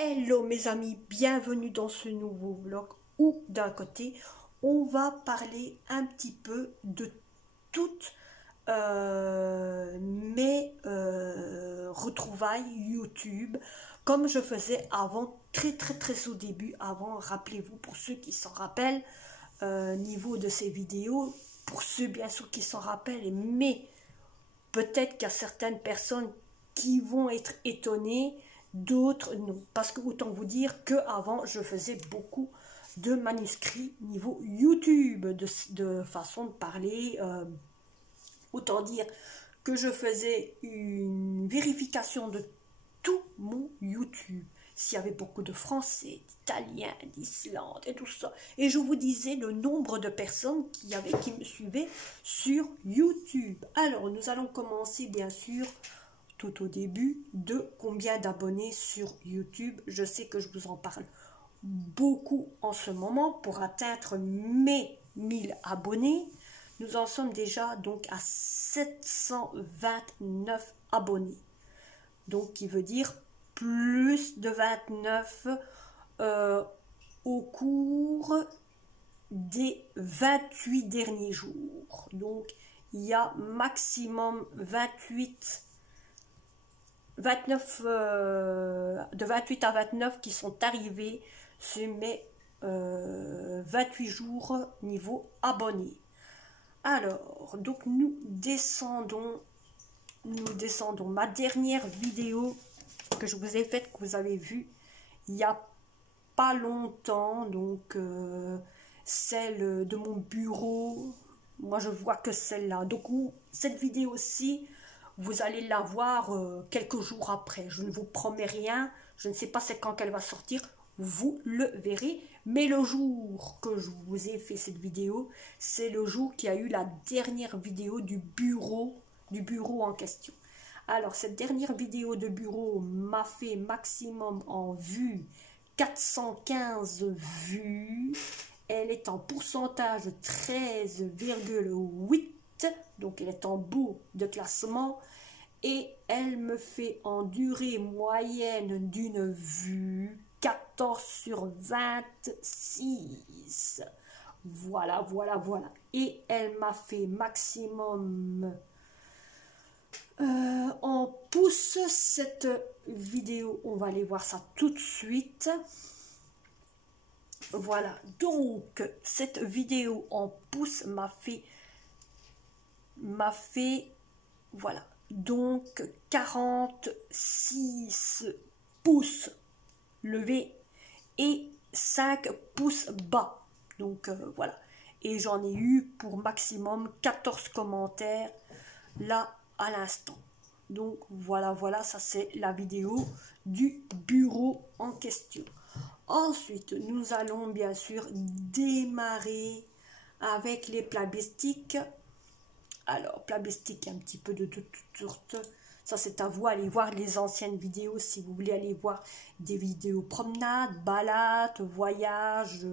Hello mes amis, bienvenue dans ce nouveau vlog où d'un côté on va parler un petit peu de toutes mes retrouvailles YouTube comme je faisais avant, très au début, avant, rappelez-vous pour ceux qui s'en rappellent, niveau de ces vidéos, pour ceux bien sûr qui s'en rappellent, mais peut-être qu'il y a certaines personnes qui vont être étonnées, d'autres non, parce que autant vous dire qu'avant je faisais beaucoup de manuscrits niveau YouTube, de façon de parler, autant dire que je faisais une vérification de tout mon YouTube, s'il y avait beaucoup de français, d'italien, d'Islande et tout ça, et je vous disais le nombre de personnes qui me suivaient sur YouTube. Alors nous allons commencer bien sûr tout au début de combien d'abonnés sur YouTube. Je sais que je vous en parle beaucoup en ce moment pour atteindre mes 1000 abonnés. Nous en sommes déjà donc à 729 abonnés. Donc qui veut dire plus de 29 au cours des 28 derniers jours. Donc il y a maximum 29 de 28 à 29 qui sont arrivés sur mes 28 jours niveau abonnés. Alors, donc nous descendons. Ma dernière vidéo que je vous ai faite, que vous avez vue il n'y a pas longtemps, donc celle de mon bureau, moi je vois que celle-là. Donc cette vidéo-ci, vous allez la voir quelques jours après. Je ne vous promets rien, je ne sais pas c'est quand qu'elle va sortir, vous le verrez. Mais le jour que je vous ai fait cette vidéo, c'est le jour qui a eu la dernière vidéo du bureau en question. Alors cette dernière vidéo de bureau m'a fait maximum en vues 415 vues. Elle est en pourcentage 13,8, donc elle est en bout de classement, et elle me fait en durée moyenne d'une vue 14 sur 26. Voilà. Et elle m'a fait maximum en pouce cette vidéo. On va aller voir ça tout de suite. Voilà, donc cette vidéo en pouce m'a fait voilà, donc 46 pouces levés et 5 pouces bas. Donc voilà, et j'en ai eu pour maximum 14 commentaires là à l'instant. Donc voilà, ça c'est la vidéo du bureau en question. Ensuite, nous allons bien sûr démarrer avec les plats-bestiques. Alors, plats-bestiques, un petit peu de toutes sortes. Ça, c'est à vous. Allez voir les anciennes vidéos si vous voulez aller voir des vidéos promenades, balades, voyages.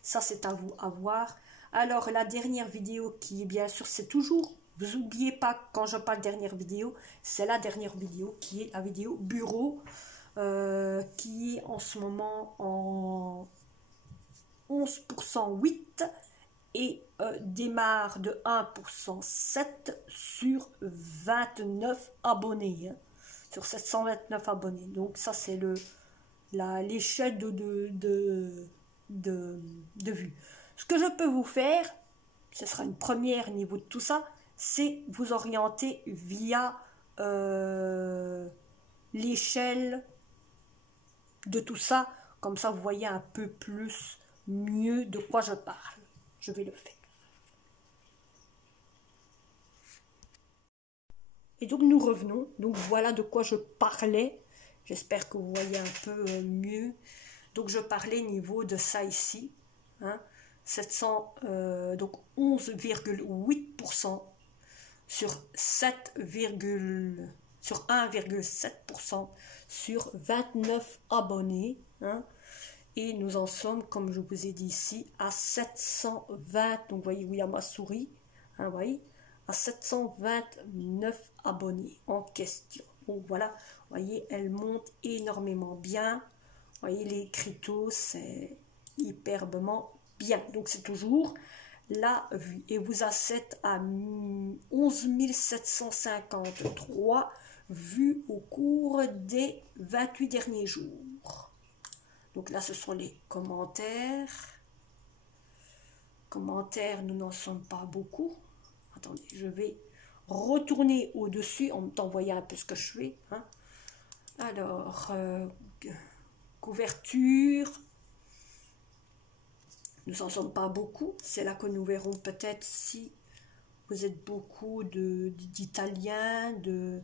Ça, c'est à vous à voir. Alors, la dernière vidéo qui est bien sûr, c'est toujours... Vous n'oubliez pas, quand je parle dernière vidéo, c'est la dernière vidéo qui est la vidéo bureau. Qui est en ce moment en 11% 8 et démarre de 1% 7 sur 29 abonnés, hein, sur 729 abonnés. Donc ça c'est l'échelle de vues. Ce que je peux vous faire, ce sera une première niveau de tout ça, c'est vous orienter via l'échelle de tout ça, comme ça vous voyez un peu plus mieux de quoi je parle. Je vais le faire. Et donc nous revenons, donc voilà de quoi je parlais. J'espère que vous voyez un peu mieux. Donc je parlais niveau de ça ici, hein, 11,8% sur 1,7% sur 29 abonnés, hein, et nous en sommes, comme je vous ai dit ici, à 720, donc vous voyez où il y a ma souris, hein, vous voyez, à 729 abonnés en question. Donc voilà, vous voyez, elle monte énormément bien. voyez, les écriteaux, c'est hyperbement bien. Donc, c'est toujours la vue. Et vous êtes à 11 753 vues au cours des 28 derniers jours. Donc là, ce sont les commentaires. Commentaires, nous n'en sommes pas beaucoup. Attendez, je vais retourner au-dessus en t'envoyant un peu ce que je fais. Hein. Alors, couverture. Nous n'en sommes pas beaucoup. C'est là que nous verrons peut-être si vous êtes beaucoup d'Italiens, de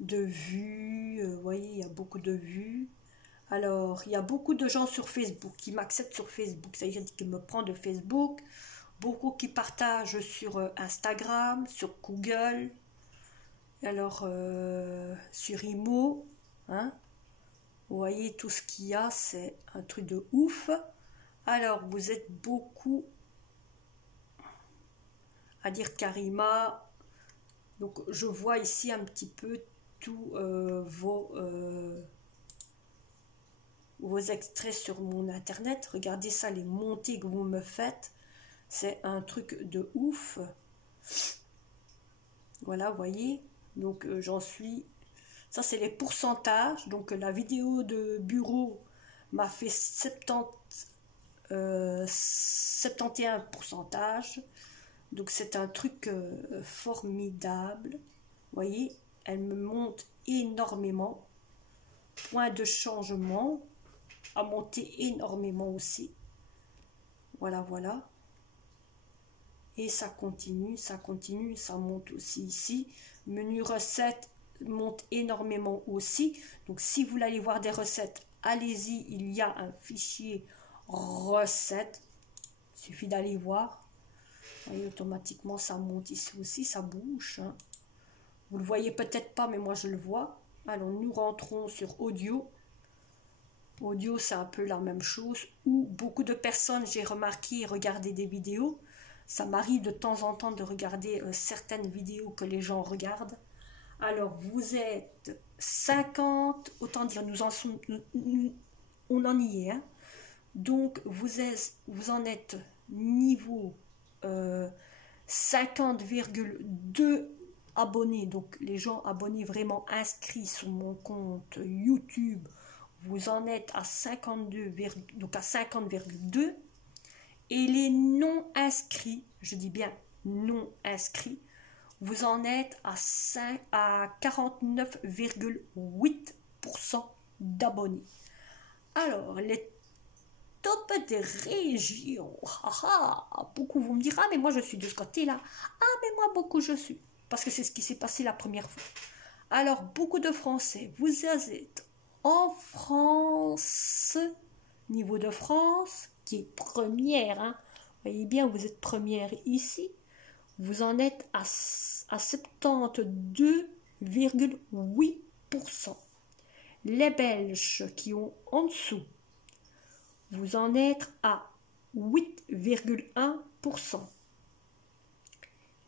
vues. Vous voyez, il y a beaucoup de vues. Alors, il y a beaucoup de gens sur Facebook qui m'acceptent sur Facebook. C'est-à-dire qu'ils me prennent de Facebook. Beaucoup qui partagent sur Instagram, sur Google. Alors, sur Imo. Hein. Vous voyez, tout ce qu'il y a, c'est un truc de ouf. Alors, vous êtes beaucoup à dire Karima. Donc, je vois ici un petit peu tous vos extraits sur mon internet. Regardez ça, les montées que vous me faites. C'est un truc de ouf. Voilà, vous voyez. Donc, j'en suis... Ça, c'est les pourcentages. Donc, la vidéo de bureau m'a fait 71%. Donc, c'est un truc formidable. Vous voyez, elle me monte énormément. Point de changement a monté énormément aussi. Voilà, voilà. Et ça continue, ça monte aussi ici. Menu recettes monte énormément aussi. Donc, si vous voulez aller voir des recettes, allez-y. Il y a un fichier recettes. Il suffit d'aller voir. Et automatiquement, ça monte ici aussi, ça bouge. Hein. Vous ne le voyez peut-être pas, mais moi, je le vois. Alors, nous rentrons sur audio. Audio, c'est un peu la même chose. Où beaucoup de personnes, j'ai remarqué, regarder des vidéos. Ça m'arrive de temps en temps de regarder certaines vidéos que les gens regardent. Alors, vous êtes 50, autant dire, on en y est. Hein. Donc, vous en êtes niveau 50,2 abonnés. Donc, les gens abonnés vraiment inscrits sur mon compte YouTube, vous en êtes à 50,2. Et les non inscrits, je dis bien non inscrits, vous en êtes à 49,8% d'abonnés. Alors, les top des régions. Beaucoup vont me dire, ah mais moi je suis de ce côté-là. Ah mais moi beaucoup je suis. Parce que c'est ce qui s'est passé la première fois. Alors beaucoup de Français, vous êtes en France, niveau de France, qui est première. Hein. Vous voyez bien, vous êtes première ici. Vous en êtes à 72,8%. Les Belges qui ont en dessous, vous en êtes à 8,1%.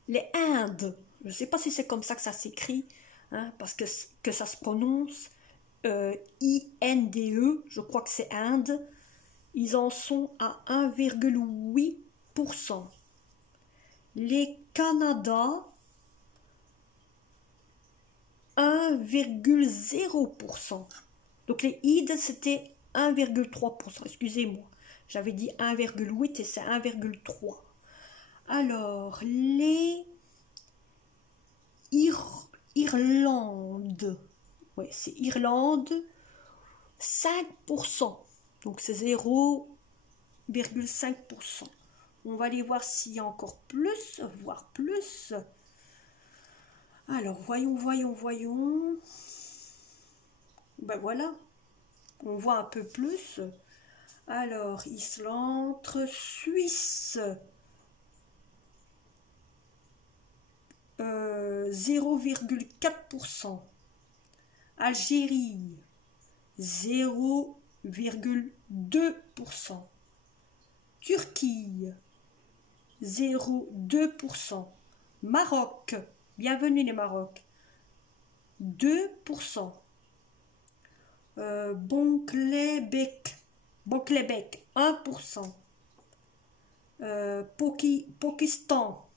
Les Indes, je ne sais pas si c'est comme ça que ça s'écrit, hein, parce que ça se prononce INDE, je crois que c'est Inde, ils en sont à 1,8%. Les Canada, 1,0%. Donc les ID, c'était 1,3%. Excusez-moi, j'avais dit 1,8 et c'est 1,3. Alors, les Irlande, ouais, c'est Irlande, 5%. Donc c'est 0,5%. On va aller voir s'il y a encore plus, voire plus. Alors, voyons. Ben voilà, on voit un peu plus. Alors, Islande, Suisse, 0,4%. Algérie, 0,2%. Turquie, 0,2%. Maroc, bienvenue les Maroc, 2%. Bonclébec, 1%. Pakistan,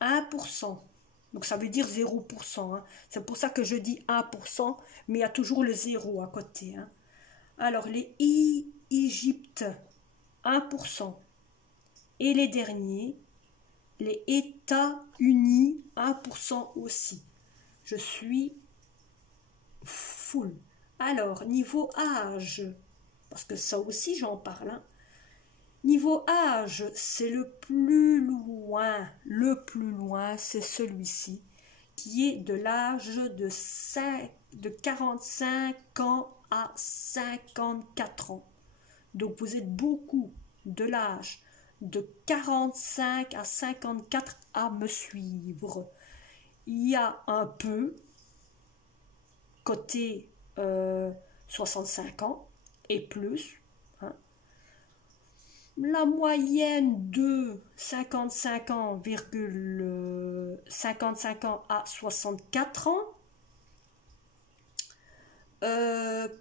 1%. Donc ça veut dire 0%. Hein. C'est pour ça que je dis 1%, mais il y a toujours le 0 à côté. Hein. Alors les Égypte, 1%. Et les derniers, les États-Unis, 1% aussi. Je suis full. Alors, niveau âge, parce que ça aussi j'en parle, hein. Niveau âge, c'est le plus loin, c'est celui-ci, qui est de l'âge de 45 ans à 54 ans. Donc vous êtes beaucoup de l'âge de 45 à 54 à me suivre. Il y a un peu côté 65 ans et plus. Hein. La moyenne de 55 ans, 55 ans à 64 ans.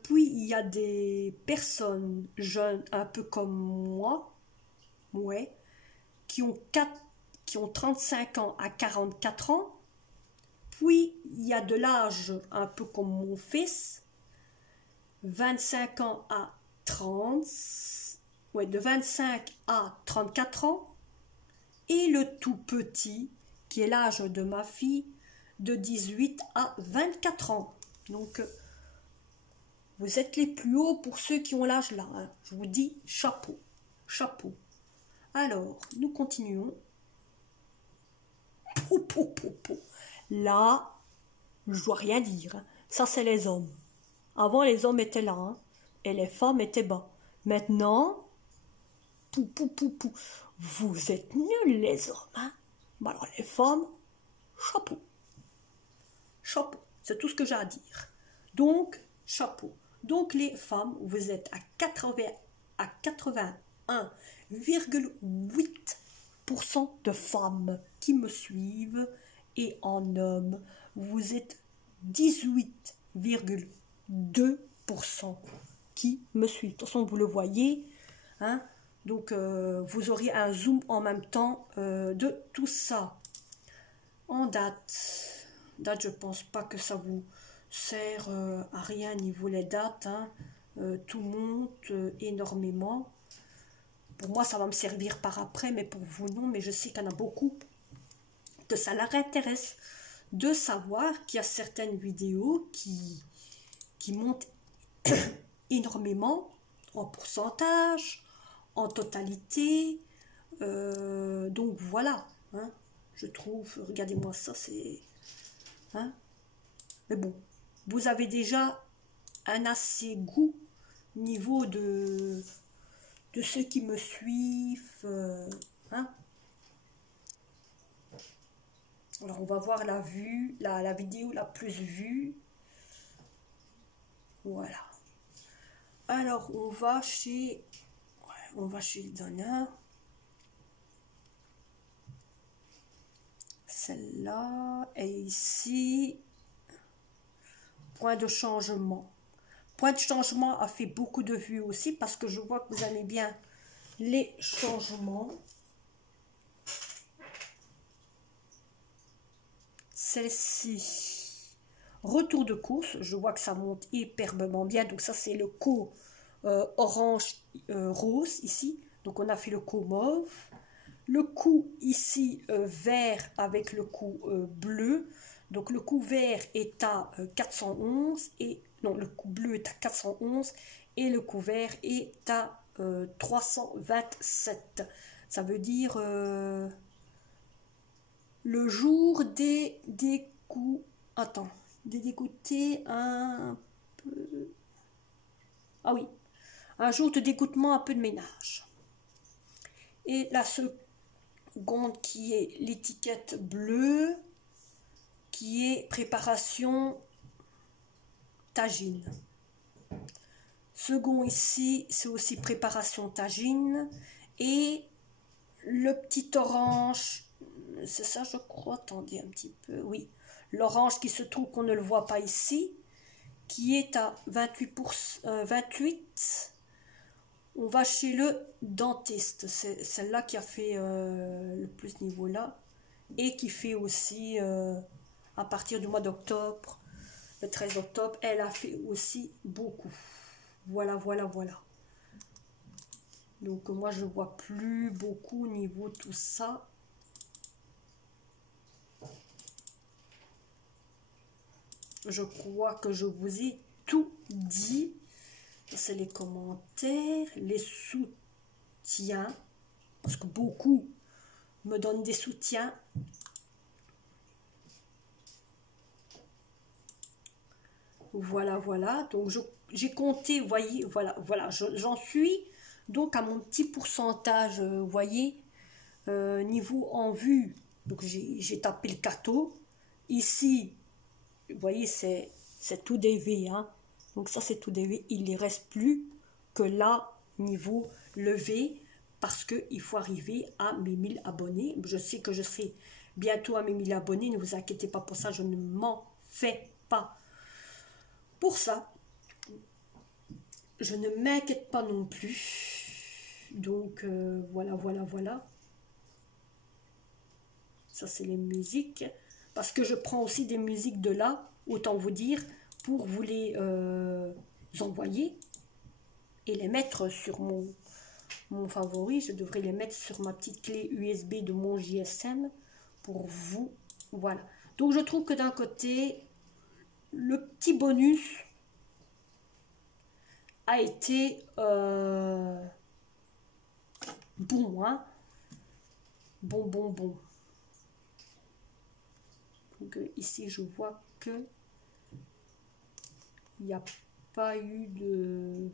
Puis il y a des personnes jeunes, un peu comme moi, ouais, qui ont 35 ans à 44 ans. Puis, il y a de l'âge, un peu comme mon fils, 25 ans à 30, ouais, de 25 à 34 ans. Et le tout petit, qui est l'âge de ma fille, de 18 à 24 ans. Donc, vous êtes les plus hauts pour ceux qui ont l'âge là. Hein. Je vous dis chapeau, chapeau. Alors, nous continuons. Là, je dois rien dire. Hein. Ça, c'est les hommes. Avant, les hommes étaient là, hein, et les femmes étaient bas. Maintenant, vous êtes nuls, les hommes. Hein. Bah alors, les femmes, chapeau. Chapeau. C'est tout ce que j'ai à dire. Donc, chapeau. Donc, les femmes, vous êtes à 81,8% de femmes qui me suivent. Et en hommes, vous êtes 18,2% qui me suivent. De toute façon, vous le voyez. Hein. Donc, vous aurez un zoom en même temps de tout ça. En date, je pense pas que ça vous sert à rien niveau les dates. Hein. Tout monte énormément. Pour moi, ça va me servir par après, mais pour vous, non. Mais je sais qu'il y en a beaucoup que ça leur intéresse de savoir qu'il y a certaines vidéos qui montent énormément en pourcentage, en totalité. Donc voilà, hein, je trouve, regardez-moi ça, c'est... Hein, mais bon, vous avez déjà un assez goût niveau de ceux qui me suivent. Hein. Alors, on va voir la vue, la vidéo la plus vue. Voilà. Alors, on va chez le donneur. Celle-là. Et ici, point de changement. Point de changement a fait beaucoup de vues aussi parce que je vois que vous aimez bien les changements. Celle-ci, retour de course, je vois que ça monte hyperbement bien, donc ça c'est le coup orange rose ici, donc on a fait le coup mauve, le coup ici vert avec le coup bleu, donc le coup vert est à 411 et non, le coup bleu est à 411 et le coup vert est à 327, ça veut dire le jour des dégoûtés un peu... Ah oui, un jour de dégoûtement, un peu de ménage. Et la seconde qui est l'étiquette bleue, qui est préparation tagine. Second ici, c'est aussi préparation tagine. Et le petit orange... C'est ça, je crois. Attendez un petit peu. Oui. L'orange qui se trouve qu'on ne le voit pas ici. qui est à 28. On va chez le dentiste. C'est celle-là qui a fait le plus niveau là. Et qui fait aussi, à partir du mois d'octobre, le 13 octobre, elle a fait aussi beaucoup. Voilà, voilà, voilà. Donc moi, je ne vois plus beaucoup au niveau de tout ça. Je crois que je vous ai tout dit. C'est les commentaires, les soutiens, parce que beaucoup me donnent des soutiens. Voilà, voilà. Donc j'ai compté, vous voyez, voilà, voilà. J'en suis donc à mon petit pourcentage, vous voyez, niveau en vue. Donc j'ai tapé le cateau. Ici, vous voyez, c'est tout dévé, hein. Donc ça, c'est tout dévé. Il ne reste plus que là, niveau levé, parce qu'il faut arriver à mes 1000 abonnés. Je sais que je serai bientôt à mes 1000 abonnés. Ne vous inquiétez pas pour ça, je ne m'en fais pas. Pour ça, je ne m'inquiète pas non plus. Donc, voilà, voilà, voilà. Ça, c'est les musiques. Parce que je prends aussi des musiques de là, autant vous dire, pour vous les envoyer et les mettre sur mon favori. Je devrais les mettre sur ma petite clé USB de mon GSM pour vous. Voilà. Donc, je trouve que d'un côté, le petit bonus a été bon, hein. Bon. Donc, ici, je vois que il n'y a pas eu de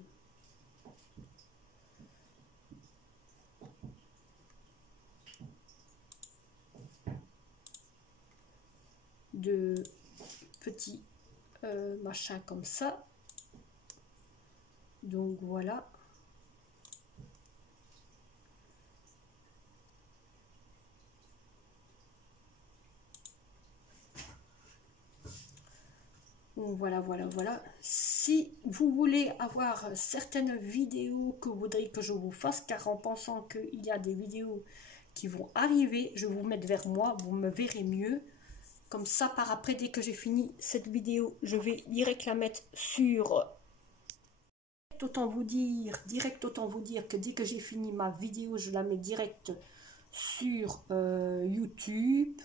petits machins comme ça. Donc voilà. Voilà. Si vous voulez avoir certaines vidéos que vous voudriez que je vous fasse, car en pensant qu'il y a des vidéos qui vont arriver, je vais vous mettre vers moi, vous me verrez mieux. Comme ça, par après, dès que j'ai fini cette vidéo, je vais direct la mettre sur... autant vous dire que dès que j'ai fini ma vidéo, je la mets direct sur YouTube.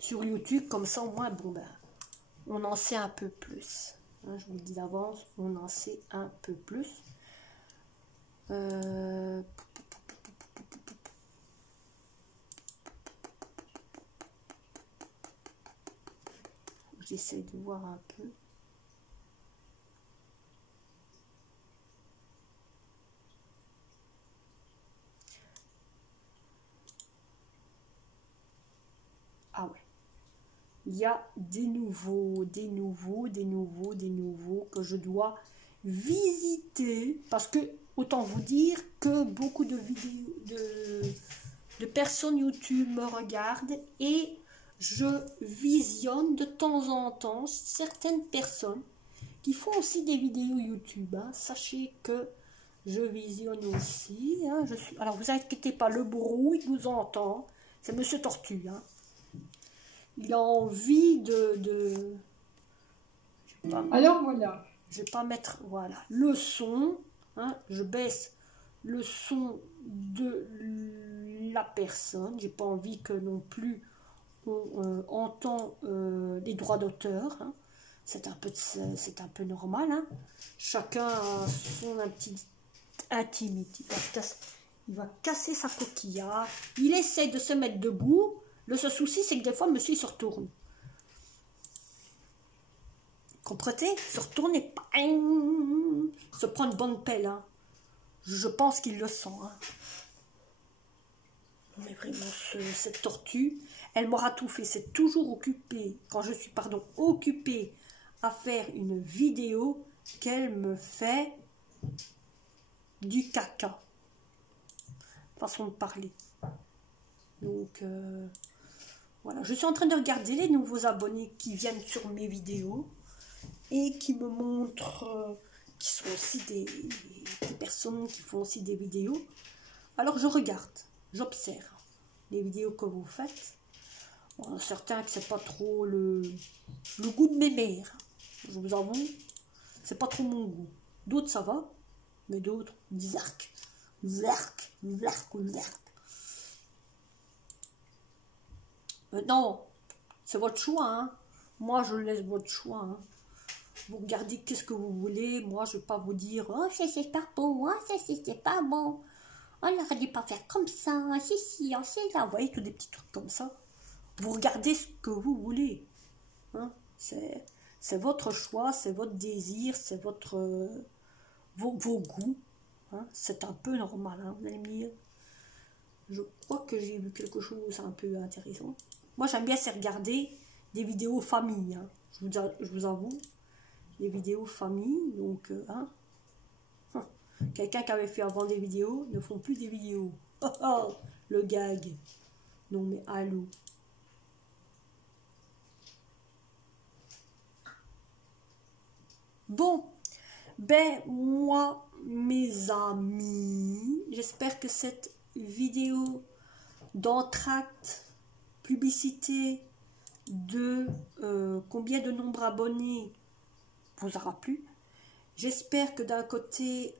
Sur YouTube, comme ça au moins, bon ben, on en sait un peu plus. Hein, je vous le dis d'avance, on en sait un peu plus. J'essaie de voir un peu. Ah ouais. Il y a des nouveaux que je dois visiter. Parce que, autant vous dire que beaucoup de vidéos, de personnes YouTube me regardent et je visionne de temps en temps certaines personnes qui font aussi des vidéos YouTube. Hein. Sachez que je visionne aussi. Hein. Alors, vous inquiétez pas, le bourreau, il vous entend. C'est Monsieur Tortue. Hein. Il a envie de... Alors voilà. Je vais pas mettre... Voilà. Le son. Hein, je baisse le son de la personne. J'ai pas envie que non plus on entend les droits d'auteur. Hein. C'est un peu normal. Hein. Chacun a son petite intimité. Il va casser sa coquillage. Il essaie de se mettre debout. Le seul souci, c'est que des fois, monsieur, il se retourne. Comprenez? Se retourne et se prend une bonne pelle. Hein. Je pense qu'il le sent. Hein. Mais vraiment, cette tortue, elle m'aura tout fait. C'est toujours occupé, quand je suis, pardon, occupée à faire une vidéo, qu'elle me fait du caca. Façon de parler. Donc, voilà. Je suis en train de regarder les nouveaux abonnés qui viennent sur mes vidéos et qui me montrent, qui sont aussi des personnes qui font aussi des vidéos. Alors, je regarde, j'observe les vidéos que vous faites. Bon, certains que c'est pas trop le goût de mes mères. Je vous avoue, c'est pas trop mon goût. D'autres, ça va, mais d'autres, zark. Non, c'est votre choix, hein. Moi, je laisse votre choix, hein. Vous regardez qu'est-ce que vous voulez. Moi, je ne vais pas vous dire « Oh, ça, c'est pas bon. Oh, ça, c'est pas bon. On n'aurait dû pas faire comme ça. Si, on sait là. » Vous voyez, tous des petits trucs comme ça. Vous regardez ce que vous voulez. Hein? C'est votre choix, c'est votre désir, c'est votre vos goûts. Hein? C'est un peu normal, hein, vous allez me dire. Je crois que j'ai vu quelque chose un peu intéressant. Moi, j'aime bien regarder des vidéos famille. Hein. Je vous avoue. Des vidéos famille. Donc, hein. Quelqu'un qui avait fait avant des vidéos ne font plus des vidéos. Oh, oh, le gag. Non, mais allô. Bon. Ben, moi, mes amis, j'espère que cette vidéo d'entracte, publicité de combien de nombre d'abonnés vous aura plu. J'espère que d'un côté,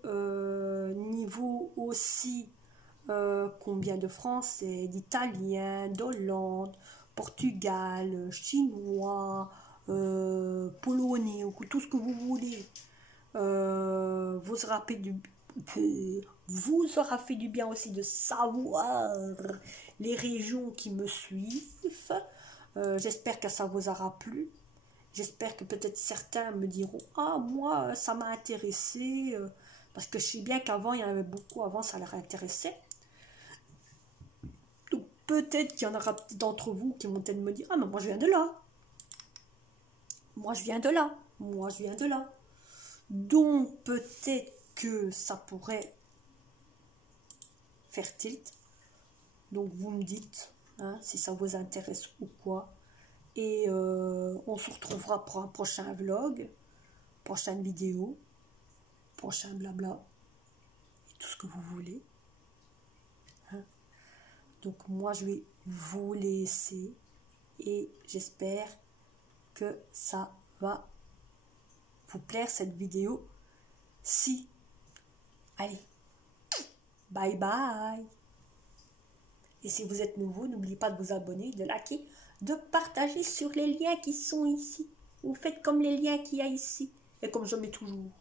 niveau aussi combien de français, d'italiens, d'Hollande, Portugal, chinois, polonais, ou tout ce que vous voulez, vous aura fait du bien aussi de savoir les régions qui me suivent. J'espère que ça vous aura plu. J'espère que peut-être certains me diront « Ah, moi, ça m'a intéressé. » Parce que je sais bien qu'avant, il y en avait beaucoup. Avant, ça leur intéressait. Donc, peut-être qu'il y en aura d'entre vous qui vont peut-être me dire « Ah, mais moi, je viens de là. Moi, je viens de là. Moi, je viens de là. » Donc, peut-être que ça pourrait faire tilt. Donc, vous me dites hein, si ça vous intéresse ou quoi. Et on se retrouvera pour un prochain vlog, prochaine vidéo, prochain blabla, et tout ce que vous voulez. Hein? Donc moi je vais vous laisser et j'espère que ça va vous plaire cette vidéo. Si, allez, bye bye. Et si vous êtes nouveau, n'oubliez pas de vous abonner, de liker, de partager sur les liens qui sont ici. Vous faites comme les liens qu'il y a ici. Et comme je mets toujours.